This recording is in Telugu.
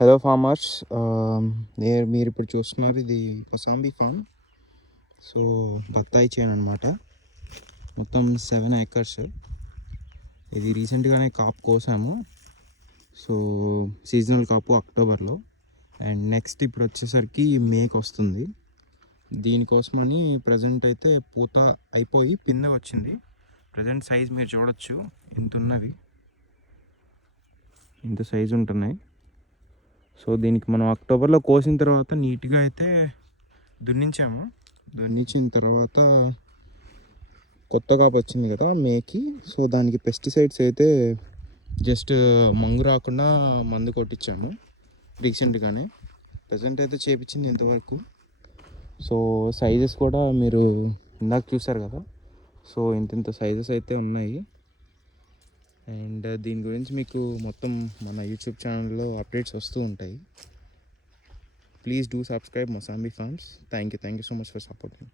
హలో ఫార్మర్స్, మీరు ఇప్పుడు చూస్తున్నారు ఇది కొసాంబి ఫామ్. సో బత్తాయి చేను అనమాట. మొత్తం 7 acres. ఇది రీసెంట్గానే కాపు కోసాము. సో సీజనల్ కాపు అక్టోబర్లో, అండ్ నెక్స్ట్ ఇప్పుడు వచ్చేసరికి మేకి వస్తుంది. దీనికోసమని ప్రజెంట్ అయితే పూత అయిపోయి పిందె వచ్చింది. ప్రజెంట్ సైజ్ మీరు చూడొచ్చు, ఇంత ఉన్నవి, ఇంత సైజు ఉంటున్నాయి. సో దీనికి మనం అక్టోబర్లో కోసిన తర్వాత నీట్గా అయితే దున్నించాము. దున్నించిన తర్వాత కొత్త కాపు వచ్చింది కదా మేకి. సో దానికి పెస్టిసైడ్స్ అయితే జస్ట్ మంగు రాకుండా మందు కొట్టించాము రీసెంట్గానే. ప్రజెంట్ అయితే చేపించింది ఇంతవరకు. సో సైజెస్ కూడా మీరు ఇందాక చూసారు కదా. సో ఇంత సైజెస్ అయితే ఉన్నాయి. అండ్ దీని గురించి మీకు మొత్తం మన యూట్యూబ్ ఛానల్లో అప్డేట్స్ వస్తూ ఉంటాయి. Please do subscribe Mosambi Farms. Thank you so much for supporting.